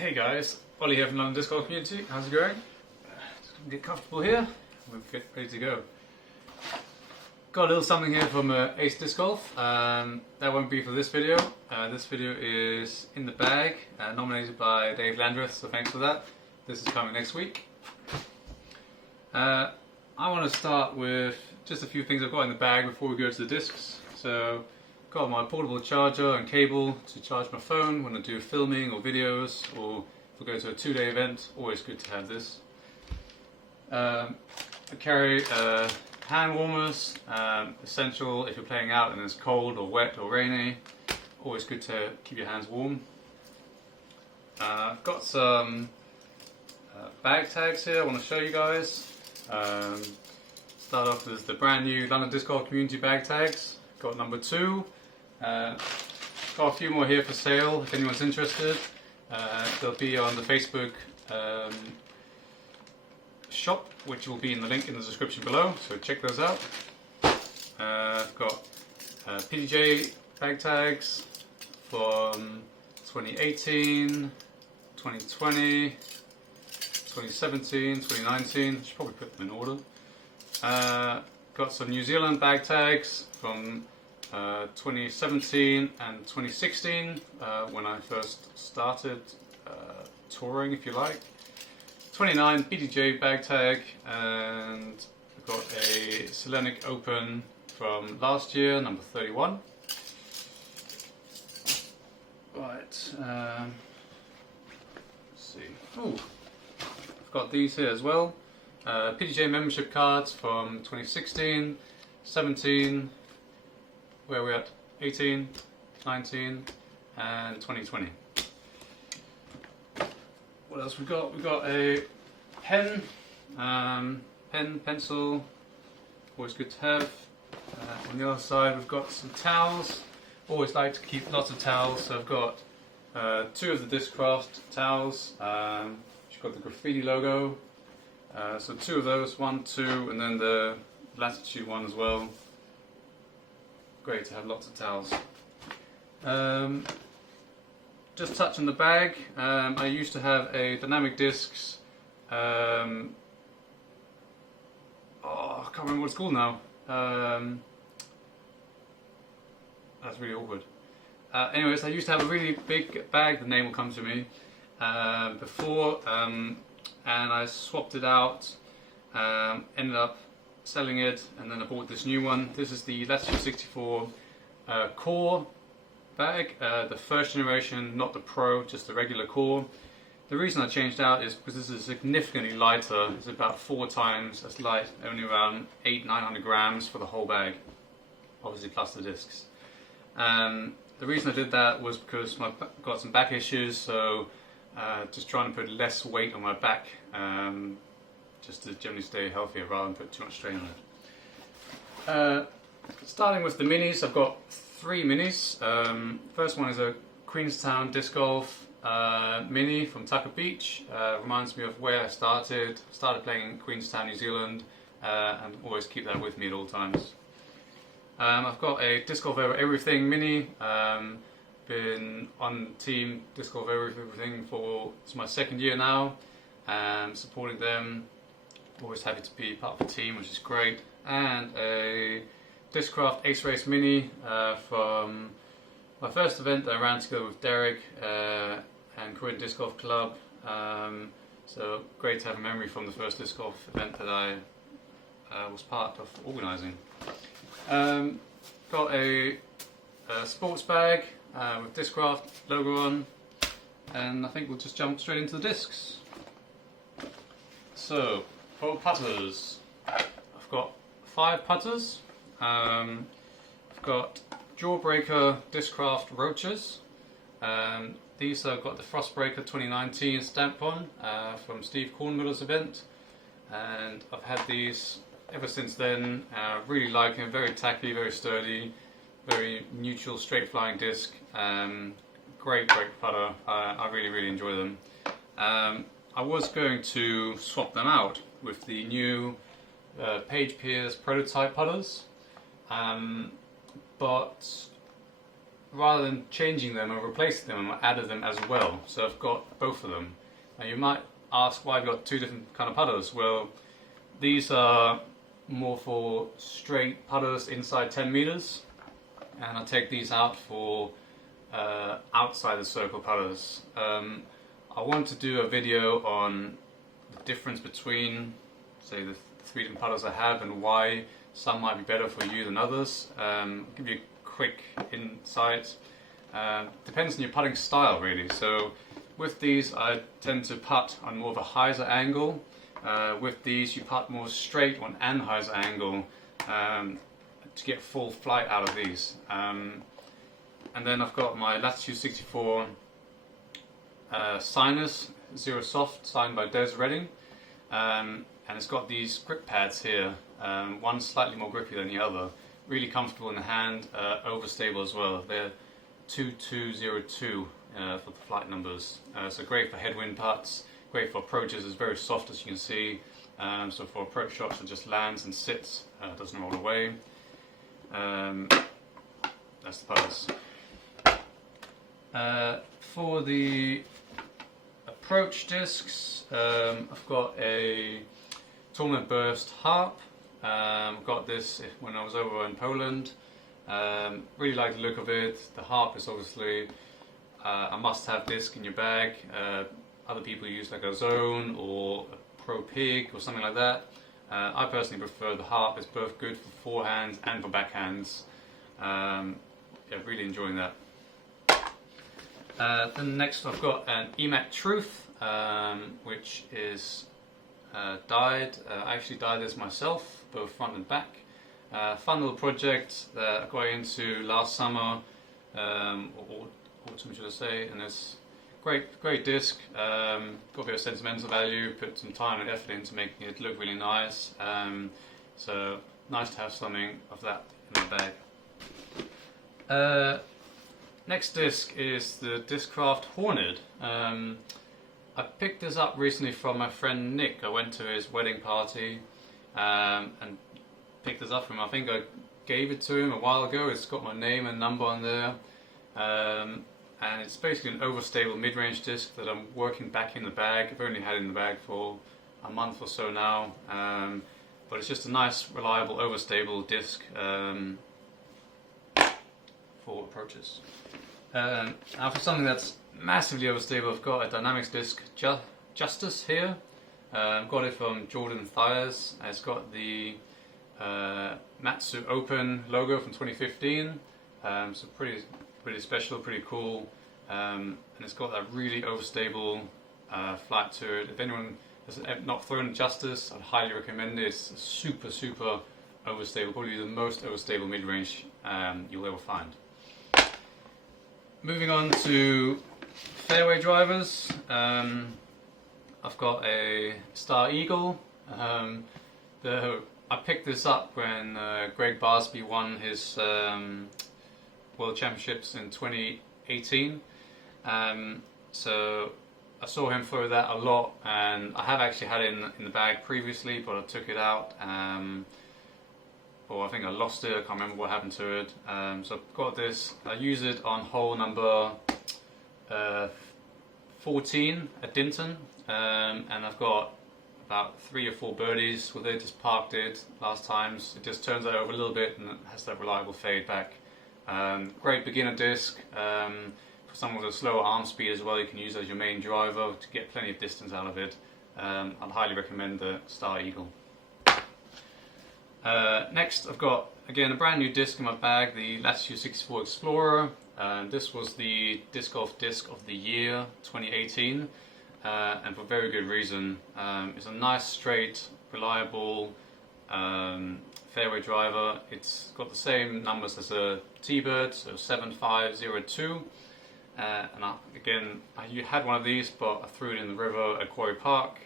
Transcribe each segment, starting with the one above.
Hey guys, Ollie here from London Disc Golf Community. How's it going? Just gonna get comfortable here. We'll get ready to go. Got a little something here from Ace Disc Golf. That won't be for this video. This video is in the bag, nominated by Dave Landreth, so thanks for that. This is coming next week. I want to start with just a few things I've got in the bag before we go to the discs. So, got my portable charger and cable to charge my phone when I do filming or videos, or if I go to a 2-day event. Always good to have this. I carry hand warmers, essential if you're playing out and it's cold or wet or rainy. Always good to keep your hands warm. I've got some bag tags here I want to show you guys. Start off with the brand new London Disc Golf Community bag tags. Got number 2. Got a few more here for sale if anyone's interested. They'll be on the Facebook shop, which will be in the link in the description below, so check those out. I've got PDJ bag tags from 2018, 2020, 2017, 2019. Should probably put them in order. Got some New Zealand bag tags from 2017 and 2016, when I first started touring, if you like. 29 BDJ bag tag, and I've got a Selenic Open from last year, number 31. Right, let's see. Ooh, I've got these here as well. PDJ membership cards from 2016, 17, where are we at? 18, 19, and 2020. What else we got? We've got a pen, pencil, always good to have. On the other side we've got some towels. Always like to keep lots of towels, so I've got 2 of the Discraft towels, which got the graffiti logo. So 2 of those, 1, 2, and then the Latitude one as well. Great to have lots of towels. Just touch on the bag. I used to have a Dynamic Discs. I can't remember what it's called now. That's really awkward. Anyways, I used to have a really big bag. The name will come to me before, and I swapped it out. Ended up selling it, and then I bought this new one. This is the Latitude 64 Core bag, the first generation, not the Pro, just the regular Core. The reason I changed out is because this is significantly lighter. It's about 4 times as light, only around 800-900 grams for the whole bag, obviously plus the discs. The reason I did that was because I got some back issues, so just trying to put less weight on my back, just to generally stay healthier rather than put too much strain on it. Starting with the minis, I've got 3 minis. First one is a Queenstown Disc Golf mini from Tucker Beach. Reminds me of where I started. Started playing in Queenstown, New Zealand, and always keep that with me at all times. I've got a Disc Golf Over Everything mini. Been on Team Disc Golf Over Everything for, it's my 2nd year now. Supporting them. Always happy to be part of the team, which is great. And a Discraft Ace Race Mini from my first event that I ran together with Derek and Korean Disc Golf Club. So great to have a memory from the first disc golf event that I was part of organising. Got a sports bag with Discraft logo on, and I think we'll just jump straight into the discs. So, for putters, I've got 5 putters. I've got Jawbreaker Discraft Roaches. These have got the Frostbreaker 2019 stamp on from Steve Kornmuller's event, and I've had these ever since then. Really like them, very tacky, very sturdy, very neutral, straight flying disc. Great putter. I really enjoy them. I was going to swap them out with the new Page Pierce prototype putters, but rather than changing them or replacing them, I added them as well. So I've got both of them. Now you might ask why I've got two different kind of putters. Well, these are more for straight putters inside 10 meters, and I take these out for outside the circle putters. I want to do a video on the difference between, say, the three different putters I have and why some might be better for you than others. I'll give you a quick insight. Depends on your putting style, really. So with these I tend to putt on more of a hyzer angle. With these you putt more straight on an hyzer angle to get full flight out of these. And then I've got my Latitude 64 Sinus Zero Soft, signed by Des Redding, and it's got these grip pads here. One slightly more grippy than the other, really comfortable in the hand, overstable as well. They're 2202 for the flight numbers, so great for headwind putts, great for approaches. It's very soft, as you can see, so for approach shots it just lands and sits, doesn't roll away. That's the putters. For the approach discs, I've got a Tournament Burst harp. Got this when I was over in Poland. Really like the look of it. The harp is obviously a must-have disc in your bag. Other people use like a Zone or a Pro Pig or something like that. I personally prefer the harp. It's both good for forehands and for backhands. Yeah, really enjoying that. Then next I've got an EMAC Truth, which is dyed. I actually dyed this myself, both front and back. Fun little project that I got into last summer, or autumn should I say, and it's great disc. Got a bit of sentimental value, put some time and effort into making it look really nice. So nice to have something of that in the bag. Next disc is the Discraft Horned. I picked this up recently from my friend Nick. I went to his wedding party and picked this up from him. I think I gave it to him a while ago. It's got my name and number on there. And it's basically an overstable mid-range disc that I'm working back in the bag. I've only had it in the bag for a month or so now. But it's just a nice, reliable, overstable disc for approaches. Now for something that's massively overstable, I've got a Dynamics disc Justice here. I've got it from Jordan Thiers. It's got the Matsu Open logo from 2015. So pretty special, pretty cool. And it's got that really overstable flat to it. If anyone has not thrown Justice, I'd highly recommend it. It's super overstable, probably the most overstable mid-range you'll ever find. Moving on to fairway drivers, I've got a Star Eagle. I picked this up when Greg Barsby won his World Championships in 2018. So I saw him throw that a lot, and I have actually had it in the bag previously, but I took it out. Or I think I lost it, I can't remember what happened to it. So I've got this, I use it on hole number 14 at Dinton, and I've got about 3 or 4 birdies with it. Just parked it last times. It just turns it over a little bit and it has that reliable fade back. Great beginner disc. For someone with a slower arm speed as well, you can use it as your main driver to get plenty of distance out of it. I'd highly recommend the Star Eagle. Next I've got again a brand new disc in my bag, the Latitude 64 Explorer. This was the Disc Golf Disc of the Year 2018, and for very good reason. It's a nice, straight, reliable fairway driver. It's got the same numbers as a T-Bird, so 7502. And I had one of these, but I threw it in the river at Quarry Park.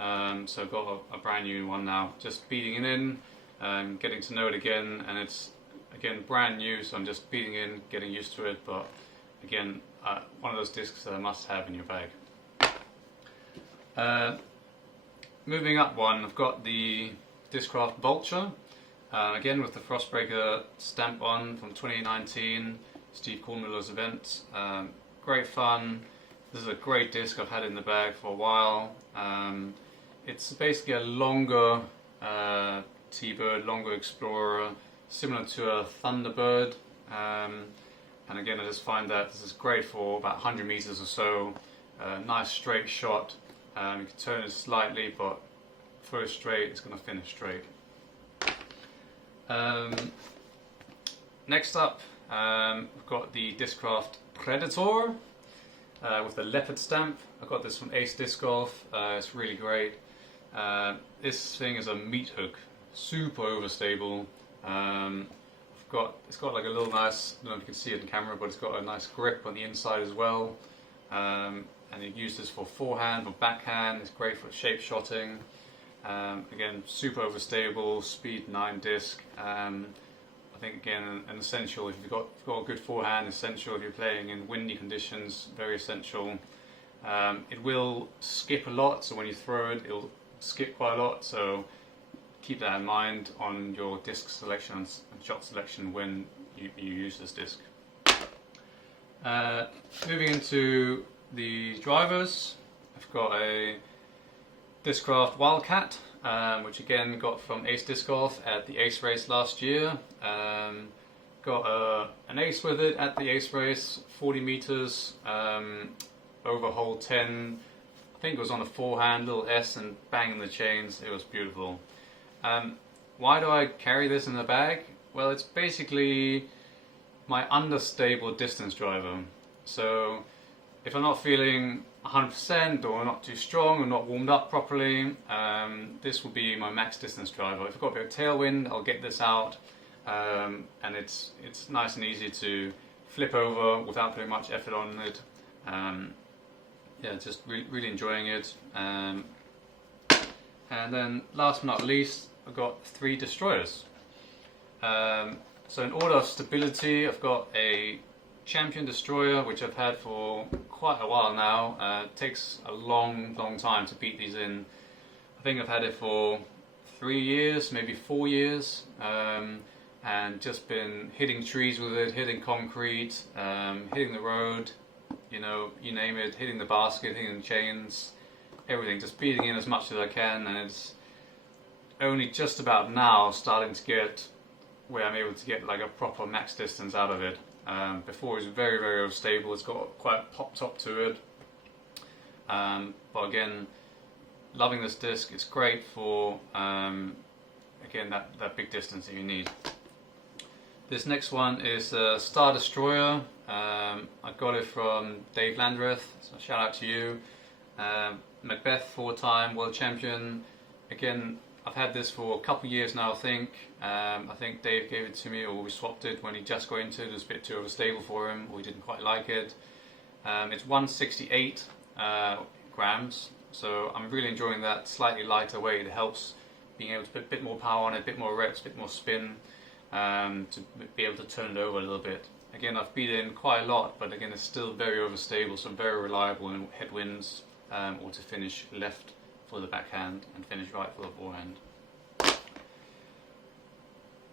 So I've got a brand new one now, just beating it in. Getting to know it again, and it's again brand new, so I'm just beating in, getting used to it, but again one of those discs that I must have in your bag. Moving up one, I've got the Discraft Vulture, again with the Frostbreaker stamp on from 2019. Steve Cornmiller's event. Great fun. This is a great disc I've had in the bag for a while. It's basically a longer T-Bird, longer Explorer, similar to a Thunderbird. And again, I just find that this is great for about 100 meters or so. Nice straight shot. You can turn it slightly, but first straight, it's going to finish straight. Next up, we've got the Discraft Predator with the leopard stamp. I got this from Ace Disc Golf. It's really great. This thing is a meat hook, super overstable. It's got like a little nice, I don't know if you can see it in camera, but it's got a nice grip on the inside as well. And you use this for forehand or backhand. It's great for shape shotting. Again, super overstable, speed 9 disc. I think again an essential if you've got a good forehand, essential if you're playing in windy conditions, very essential. It will skip a lot, so when you throw it, it'll skip quite a lot, so keep that in mind on your disc selection and shot selection when you use this disc. Moving into the drivers, I've got a Discraft Wildcat, which again got from Ace Disc Golf at the Ace Race last year. Got an ace with it at the Ace Race, 40 meters, over hole 10. I think it was on a forehand, little S, and banging the chains. It was beautiful. Why do I carry this in the bag? Well, it's basically my understable distance driver. So if I'm not feeling 100% or not too strong or not warmed up properly, this will be my max distance driver. If I've got a bit of tailwind, I'll get this out, and it's nice and easy to flip over without putting much effort on it. Yeah, just really enjoying it. And then last but not least, I've got 3 destroyers. So in order of stability, I've got a Champion Destroyer, which I've had for quite a while now. It takes a long time to beat these in. I think I've had it for 3 years, maybe 4 years, and just been hitting trees with it, hitting concrete, hitting the road, you know, you name it, hitting the basket, hitting the chains, everything, just beating in as much as I can, and it's only just about now starting to get where I'm able to get like a proper max distance out of it. Before it was very stable. It's got quite a pop top to it, but again, loving this disc. It's great for again that big distance that you need. This next one is a Star Destroyer. I got it from Dave Landreth, so shout out to you. Macbeth 4-time world champion. Again, I've had this for a couple of years now, I think. I think Dave gave it to me, or we swapped it when he just got into it. It was a bit too overstable for him, or he didn't quite like it. It's 168 grams, so I'm really enjoying that slightly lighter weight. It helps being able to put a bit more power on it, a bit more reps, a bit more spin, to be able to turn it over a little bit. Again, I've beat it in quite a lot, but again, it's still very overstable, so very reliable in headwinds, or to finish left for the backhand and finish right for the forehand.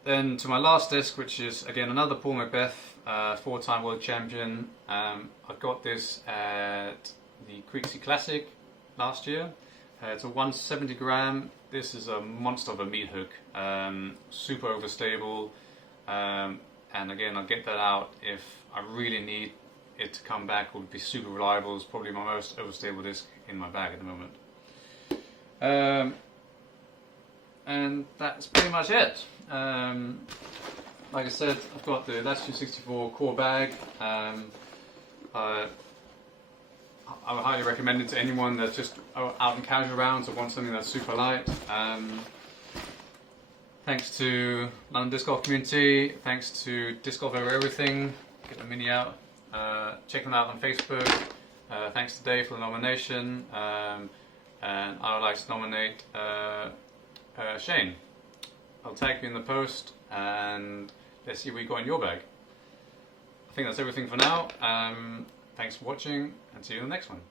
Then to my last disc, which is again another Paul Macbeth, 4-time world champion. I got this at the Creeksy Classic last year. It's a 170 gram. This is a monster of a meat hook, super overstable, and again I'll get that out if I really need it to come back. It would be super reliable. It's probably my most overstable disc in my bag at the moment. And that's pretty much it. Like I said, I've got the Latitude 64 core bag. I would highly recommend it to anyone that's just out in casual rounds or wants something that's super light. Thanks to London Disc Golf community, thanks to Disc Golf Over Everything, get the mini out, check them out on Facebook. Thanks to Dave for the nomination. And I would like to nominate Shane. I'll tag you in the post and let's see what you got in your bag. I think that's everything for now. Thanks for watching and see you in the next one.